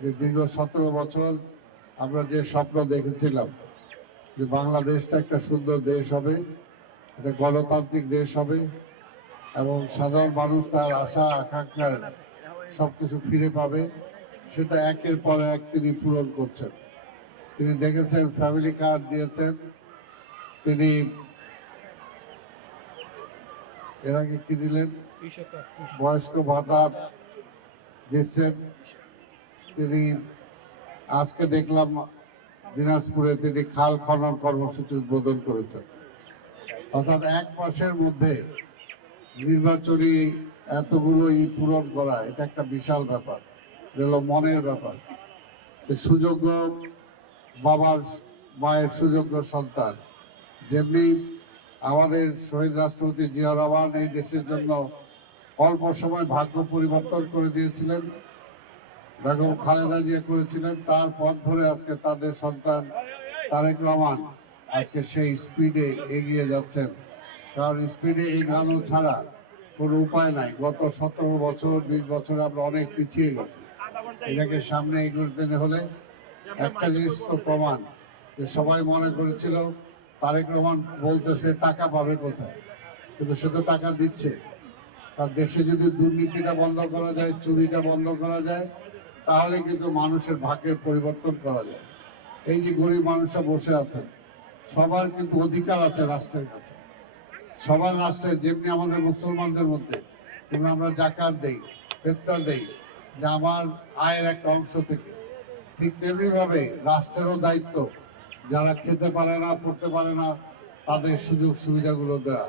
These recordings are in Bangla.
যে দীর্ঘ 17 বছর আমরা যে স্বপ্ন দেখেছিলাম যে বাংলাদেশটা একটা সুন্দর দেশ হবে, একটা গণতান্ত্রিক দেশ হবে এবং সাধারণ মানুষ তার আশা আকাঙ্ক্ষার সবকিছু ফিরে পাবে, সেটা একের পর এক তিনি পূরণ করছেন। তিনি দেখেছেন ফ্যামিলি কার্ড দিয়েছেন, তিনি এর আগে কি দিলেন, বয়স্ক ভাতা দিচ্ছেন। তিনি আজকে দেখলাম দিনাজপুরে তিনি খাল খনন কর্মসূচি উদ্বোধন করেছেন। অর্থাৎ এক মাসের মধ্যে নির্বাচনী এতগুলো পূরণ করা, এটা একটা বিশাল ব্যাপার, হলো মনের ব্যাপার। সুযোগ্য বাবার মায়ের সুযোগ্য সন্তান, যেমনি আমাদের শহীদ রাষ্ট্রপতি জিয়া রহমান এই দেশের জন্য অল্প সময় ভাগ্য পরিবর্তন করে দিয়েছিলেন, বেগম খালেদা জিয়া করেছিলেন, তার পথ ধরে আজকে তাদের সন্তান তারেক রহমান আজকে সেই স্পিডে এগিয়ে যাচ্ছেন। কারণ স্পিডে এগোনো ছাড়া কোনো উপায় নাই। গত 17 বছর 20 বছরে আমরা অনেক পিছিয়ে গেছি। এটাকে সামনে এগোতে হলে একটা জিনিস তো প্রমাণ, যে সবাই মনে করেছিল তারেক রহমান বলতেছে টাকা পাবে কোথায়, কিন্তু সে তো টাকা দিচ্ছে। তার দেশে যদি দুর্নীতিটা বন্ধ করা যায়, চুরিটা বন্ধ করা যায়, তাহলে কিন্তু মানুষের ভাগ্যের পরিবর্তন করা যায়। এই যে গরিব মানুষরা বসে আছেন, সবার কিন্তু অধিকার আছে রাষ্ট্রের কাছে। সবার রাষ্ট্রে যেমনি আমাদের মুসলমানদের মধ্যে যেমন আমরা জাকাত দেই, ফেতরা দেই, যে আমার আয়ের একটা অংশ থেকে, ঠিক তেমনি ভাবে রাষ্ট্রেরও দায়িত্ব যারা খেতে পারে না, পড়তে পারে না, তাদের সুযোগ সুবিধাগুলো দেওয়া।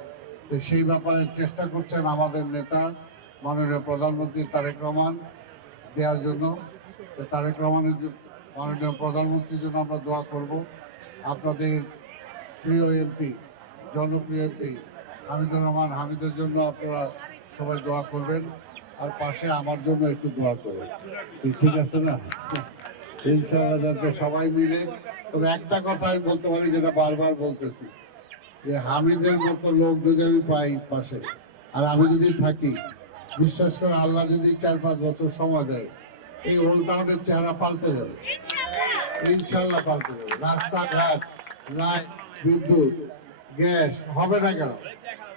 তো সেই ব্যাপারে চেষ্টা করছেন আমাদের নেতা মাননীয় প্রধানমন্ত্রী তারেক রহমান দেওয়ার জন্য। তারেক রহমানের মাননীয় প্রধানমন্ত্রীর জন্য আমরা দোয়া করব। আপনাদের প্রিয় এমপি, জনপ্রিয় এমপি হামিদুর রহমান হামিদের জন্য আপনারা সবাই দোয়া করবেন, আর পাশে আমার জন্য একটু দোয়া করবেন, ঠিক আছে না? ইনশাআল্লাহ যাতে সবাই মিলে। তবে একটা কথা আমি বলতে পারি, যেটা বারবার বলতেছি, যে হামিদের মতো লোক যদি আমি পাই পাশে, আর আমি যদি থাকি, বিশ্বাস করে আল্লাহ যদি 4-5 বছর সময় দেয়, এই ওল্ড টাউনের চেহারা পাল্টে যাবে, ইনশাল্লাহ পাল্টে যাবে। রাস্তাঘাট, লাইট, বিদ্যুৎ, গ্যাস হবে না কেন?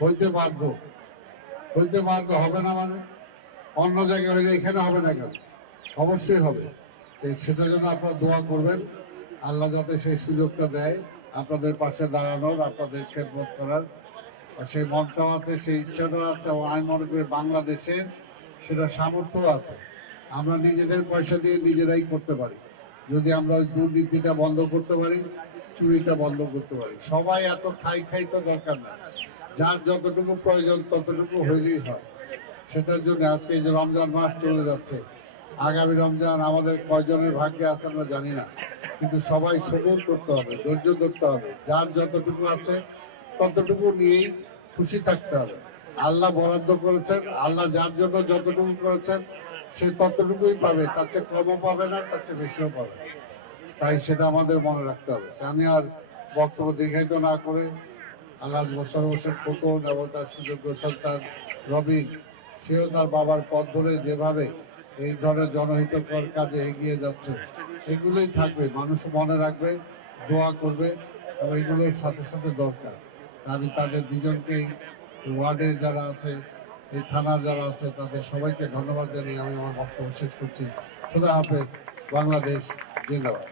হইতে বাধ্য, হইতে বাধ্য। হবে না মানে অন্য জায়গায় হইলে এখানে হবে না কেন? অবশ্যই হবে। সেটার জন্য আপনারা দোয়া করবেন, আল্লাহ যাতে সেই সুযোগটা দেয় আপনাদের পাশে দাঁড়ানোর, আপনাদের খেদমত করার। সেই মনটাও আছে, সেই ইচ্ছাটাও আছে, এবং আমি মনে করি বাংলাদেশে সেটা সামর্থ্য আছে। আমরা নিজেদের পয়সা দিয়ে নিজেরাই করতে পারি, যদি আমরা ওই দুর্নীতিটা বন্ধ করতে পারি, চুরিটা বন্ধ করতে পারি। সবাই এত খাই তো দরকার না, যার যতটুকু প্রয়োজন ততটুকু হইলেই হয়। সেটার জন্য আজকে এই যে রমজান মাস চলে যাচ্ছে, আগামী রমজান আমাদের কয়জনের ভাগ্যে আছে আমরা জানি না, কিন্তু সবাই সবুর করতে হবে, ধৈর্য ধরতে হবে, যার যতটুকু আছে ততটুকু নিয়েই খুশি থাকতে হবে। আল্লাহ বরাদ্দ করেছেন, আল্লাহ যার জন্য যতটুকু করেছেন সে ততটুকুই পাবে, তার চেয়ে কমও পাবে না, তার চেয়ে বেশিও পাবে। তাই সেটা আমাদের মনে রাখতে হবে। আমি আর বক্তব্য দীর্ঘায়িত না করে আল্লাহ সর্বশেষ খোকন এবং তার সুযোগ্য সন্তান রবিন, সেও তার বাবার পথ ধরে যেভাবে এই ধরনের জনহিতকর কাজে এগিয়ে যাচ্ছে, এগুলোই থাকবে, মানুষ মনে রাখবে, দোয়া করবে, এবং এগুলোর সাথে সাথে দরকার। আমি তাদের দুজনকেই, ওয়ার্ডের যারা আছে, এই থানার যারা আছে, তাদের সবাইকে ধন্যবাদ জানিয়ে আমি আমার বক্তব্য শেষ করছি। খুদা হাফেজ, বাংলাদেশ জিন্দাবাদ।